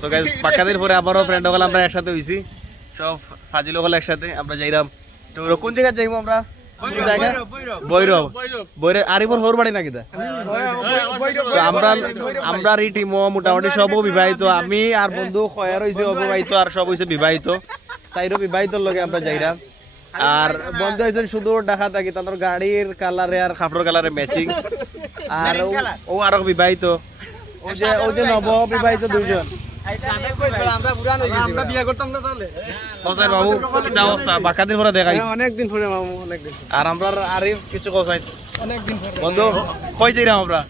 So guys পাক্কাদের পরে আবারও friend হল আমরা একসাথে হইছি সব ফাজিল হল একসাথে আমরা যাইরাম তো কোন জায়গা যাইবো আমরা কোন জায়গা বৈরব বৈরব আরিফর হোর বাড়ি নাকি দা আমরা এই টিম মোটামুটি সব বিবাহিত আমি আর বন্ধু খয়ার হইছে অবিবাহিত আর সব হইছে বিবাহিত চাইরো বিবাহিতর লগে আমরা যাইরাম আর বন্ধু হইছেন শুধু ঢাকা থাকি তাদের গাড়ির কালারে আর কাপড়ের কালারে ম্যাচিং আর ও আরো বিবাহিত ও যে নব বিবাহিত দুইজন আমরা বিয়ে করতাম না তাহলে হোসেন বাবু কি অবস্থা বাকাদিন পরে দেখাইছি অনেকদিন পরে মামু অনেকদিন আর আমরা আরিফ কিছু কোসাই অনেকদিন পরে বন্ধু কই যাইরাম আমরা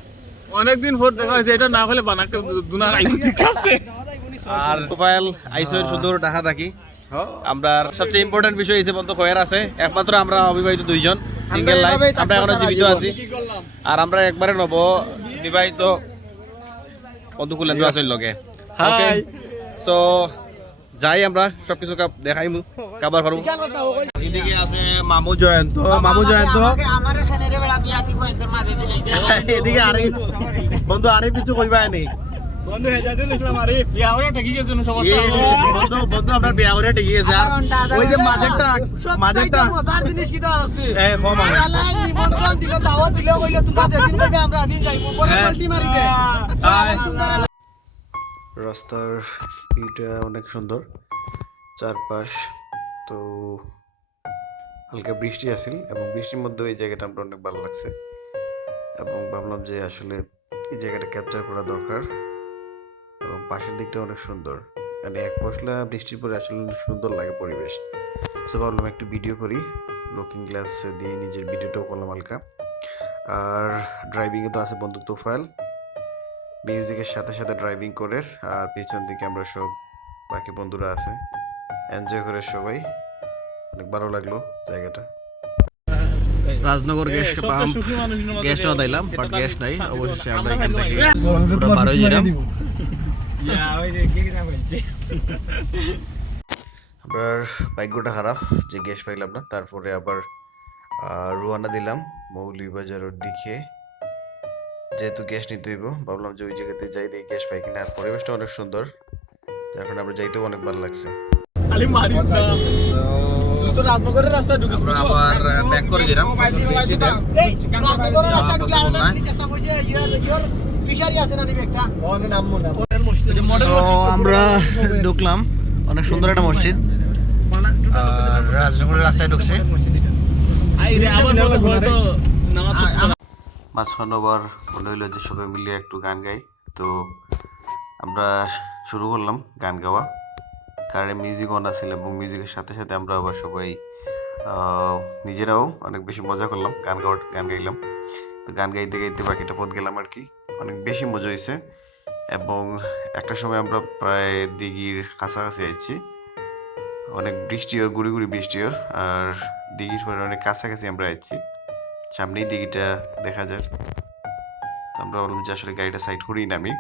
অনেকদিন পর দেখা হয়েছে এটা না হলে বানাকে দুনার আইন ঠিক আছে আর মোবাইল আইসোর সুন্দর ঢাকা থাকি আমরা সবচেয়ে ইম্পর্টেন্ট বিষয় হিসেবে বন্ধু কয়ার আছে একমাত্র আমরা অবিবাহিত দুইজন সিঙ্গেল লাইফ আমরা এখনো জীবিত আছি আর আমরা একবারে নব বিবাহিত বন্ধু কুলেন্দ্র আছে লগে ওকে সো যাই আমরা সবকিছু দেখাইমু কাবার করব এদিকে আছে মামু জয়ন্ত আমার এখানে রে বড় বিয়া ঠিক হয় তোর মাঝে দিলে এদিকে আরিফ বন্ধু আরিফ কিছু কইবা নেই বন্ধু হেজাদুল ইসলাম আরিফ বিয়া করে ঠিকই গেছে কোনো সমস্যা বন্ধু বন্ধু আপনার বিয়া করে ঠিক আছে আর ওই যে মাঝেরটা মজার জিনিস কি দাও আছে কম আল্লাহ নিমন্ত্রণ দিল দাওয়াত দিল কইলো তোমরা যেদিন কইবে আমরা দিন যাইবো পরে পাল্টি মারি দে রাস্তার ভিউটা অনেক সুন্দর চারপাশ তো হালকা বৃষ্টি আসিল এবং বৃষ্টির মধ্যে এই জায়গাটা আমার অনেক ভালো লাগছে এবং ভাবলাম যে আসলে এই জায়গাটা ক্যাপচার করা দরকার এবং পাশের দিকটা অনেক সুন্দর মানে এক পশলা বৃষ্টির পরে আসলে অনেক সুন্দর লাগে পরিবেশ সো ভাবলাম একটু ভিডিও করি লুকিং গ্লাস দিয়ে নিজের ভিডিওটাও করলাম হালকা আর ড্রাইভিংয়ে তো আছে বন্ধু তোফায়েল মিউজিকের সাথে সাথে ড্রাইভিং করে আর পিছন দিকে আমরা সব বাকি বন্ধুরা আছে এনজয় করে সবাই অনেক ভালো লাগলো জায়গাটা রাজনগর গ্যাস না দিলাম বাট গ্যাস নাই অবশ্যই আমরা এখান থেকে বারো যেলাম আমরা ভাগ্যটা খারাপ যে গ্যাস পাইলাম না তারপরে আবার রুয়ানা দিলাম মৌলভীবাজারের দিকে যেহেতু গ্যাস নিতে হইব ভাবলাম যে ওই জায়গাতে যাই দেখি গ্যাস পাই কিনা আর পরিবেশটা অনেক সুন্দর যার কারণে আমরা যাইতেও অনেক ভালো লাগছে রাজনগরের রাস্তা ঢুকিস আবার ব্যাক করে দিলাম এই রাজনগরের রাস্তা ঢুকলে আর একটা জিনিস দেখতাম ওই যে ইয়োর ফিশারি আছে না দিবে একটা ওর নাম মনে আমরা ঢুকলাম অনেক সুন্দর একটা মসজিদ আর রাজনগরের রাস্তায় ঢুকছে মাঝখানে আবার মনে হইলো যে সবাই মিলিয়ে একটু গান গাই তো আমরা শুরু করলাম গান গাওয়া কারণ মিউজিক অন আছিল এবং মিউজিকের সাথে সাথে আমরা আবার সবাই নিজেরাও অনেক বেশি মজা করলাম গান গাইলাম তো গান গাইতে গাইতে বাকিটা পথ গেলাম আর কি অনেক বেশি মজা হয়েছে এবং একটা সময় আমরা প্রায় দিঘির কাছাকাছি আইছি অনেক বৃষ্টি ওর গুড়ি গুড়ি বৃষ্টি ওর আর দিঘির পরে অনেক কাছাকাছি আমরা আইছি সামনেই দিঘিটা দেখা যায় তো আমরা বললাম যে আসলে গাড়িটা সাইড করেই নামি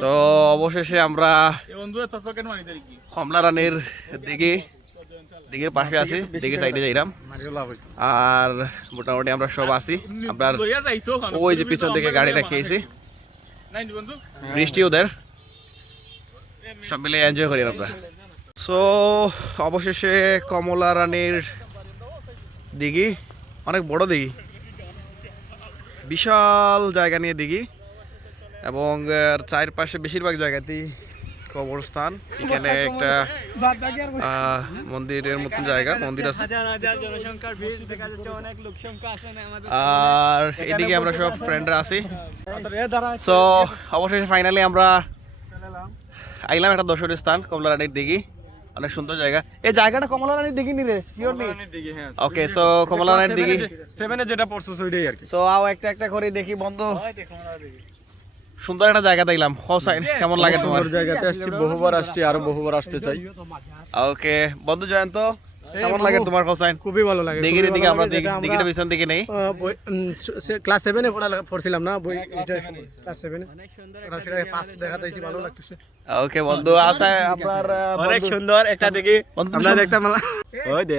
তো অবশেষে আমরা কমলা রানের দিঘির পাশে আছি দিঘির সাইডে যাইলাম আর মোটামুটি আমরা সব আছি আপনার ওই যে পিছন থেকে গাড়ি রাখিয়েছি বৃষ্টি ওদের সব মিলে এনজয় করি আমরা সো অবশেষে কমলা রানীর দিঘি অনেক বড় দিঘি বিশাল জায়গা নিয়ে দিঘি এবং চারপাশে বেশিরভাগ জায়গাতেই কবরস্থান এখানে একটা মন্দিরের মতন জায়গা মন্দির আছে আর এদিকে আমরা সব ফ্রেন্ডরা আছি সো অবশেষে ফাইনালি আমরা আইলাম একটা দর্শনীয় স্থান কমলা রানীর দিঘি অনেক সুন্দর জায়গা এই জায়গাটা কমলা রানীর দিঘি নি রে শিওর নি ওকে সো কমলা রানীর দিঘি 7 এ যেটা পড়ছস ওইটাই আর কি সো আও একটা একটা করে দেখি বন্ধু সুন্দর একটা জায়গা দেখলাম হোসাইন কেমন লাগে তোমার সুন্দর জায়গাতে আসছি বহুবার আসছি আরো বহুবার আসতে চাই ওকে বন্ধু জয়ন্ত কেমন লাগে তোমার হোসাইন খুবই ভালো লাগে দিঘির দিকে আমরা দিঘিটা পিছন দিকে নেই ক্লাস 7 এ পড়ছিলাম না বই এটা ক্লাস 7 এ সরাসরি ফার্স্ট দেখাতেছি ভালো লাগতেছে ওকে বন্ধু আসা আপনার অনেক সুন্দর একটা দিঘি আমরা দেখতাম ওই দে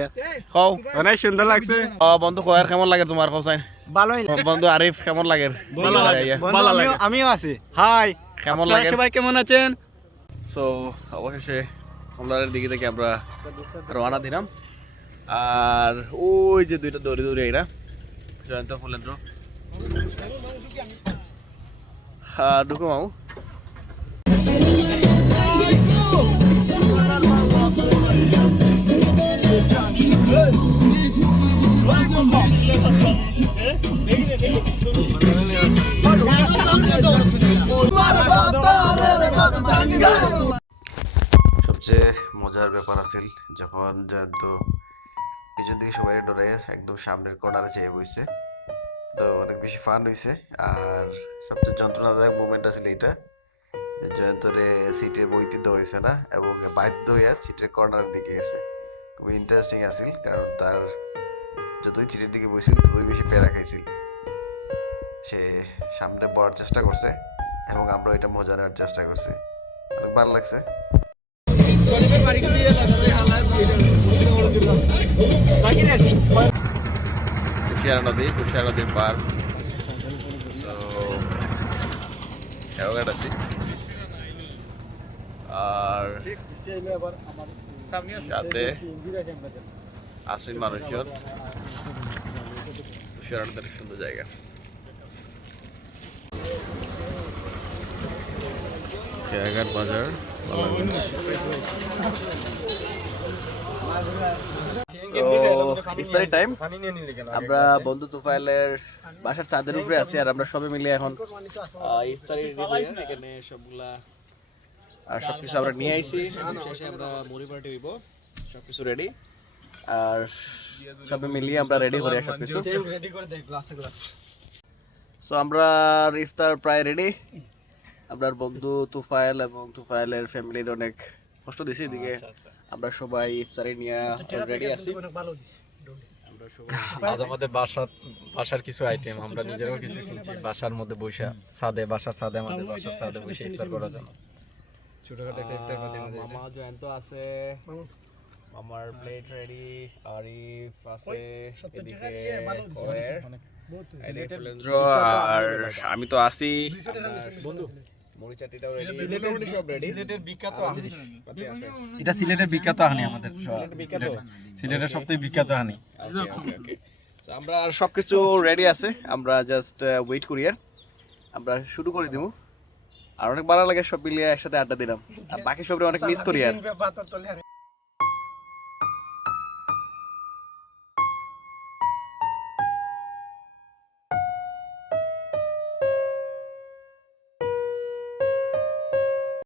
কও অনেক সুন্দর লাগছে বন্ধু কয়ার কেমন লাগে তোমার হোসাইন ভালোই বন্ধু আরিফ কেমন লাগে ভালো লাগে আমিও আছি হাই কেমন লাগে সবাই কেমন আছেন? সো অবশেষে কমলার দিকে থেকে আমরা রওনা দিলাম। আর ওই যে দুইটা দৌড়ে দৌড়ে এরা জয়ন্ত ফুলেন্দ্র ঢুকো মামু। সবচেয়ে মজার ব্যাপার আছিল যখন জয়ন্ত পিছন দিকে সবাই ডরে একদম সামনের কর্নারে চেয়ে বইছে, তো অনেক বেশি ফান হয়েছে। আর সবচেয়ে যন্ত্রণাদায়ক মুভমেন্ট আছিল এইটা যে জয়ন্তরে সিটে বইতে দেওয়া হয়েছে না এবং বাধ্য হইয়া সিটের কর্নারের দিকে গেছে। খুবই ইন্টারেস্টিং আছিল, কারণ তার যতই সিটের দিকে বইছিল ততই বেশি প্যারা খাইছিল। সে সামনে বড়ার চেষ্টা করছে এবং আমরা এটা মজা নেওয়ার চেষ্টা করছি, অনেক ভালো লাগছে। কুশিয়ারা নদীর পার খেয়াঘাট আছি। আর সাথে আসেন মানুষজন। কুশিয়ারা নদীর সুন্দর জায়গা। খেয়াঘাট বাজার বালাগঞ্জ। ইফতারি টাইম, আমরা বন্ধু তুফাইলের বাসার চাঁদের উপরে আছি আর আমরা সবাই মিলে এখন ইফতারি রেডি হয়ে এখানে সবগুলা আর সবকিছু আমরা নিয়ে আইছি। শেষে আমরা মুড়ি পার্টি হইব, সবকিছু রেডি আর সবাই মিলিয়ে আমরা রেডি করে সবকিছু। সো আমরা ইফতার প্রায় রেডি। আপনার বন্ধু তুফাইল এবং তুফাইলের ফ্যামিলির অনেক কষ্ট দিছি, এদিকে আমরা সবাই ইফতারি নিয়ে রেডি আছি। আজ আমাদের বাসার কিছু আইটেম আমরা নিজেরাও কিছু কিনছি, বাসার মধ্যে বসে বাসার ছাদে আমাদের বাসার ছাদে বসে ইফতার করার জন্য ছোটখাটো একটা ইফতার পার্টি। মামা জয়ন্ত আছে, আমার প্লেট রেডি, আরিফ আছে, এদিকে ওয়ের, এদিকে ফুলেন্দ্র, আর আমি তো আছি বন্ধু। মুড়ি চাটিটাও রেডি, মোটামুটি সব রেডি। সিলেটের বিখ্যাত পাতি আছে। এটা সিলেটের বিখ্যাত হানি, আমাদের সিলেটের সবথেকে বিখ্যাত হানি। ওকে ওকে ওকে। সো আমরা আর সবকিছু রেডি আছে, আমরা জাস্ট ওয়েট করি আর আমরা শুরু করে দিব। আর অনেক ভালো লাগে সব মিলিয়ে একসাথে আড্ডা দিলাম, আর বাকি সবরে অনেক মিস করি আর।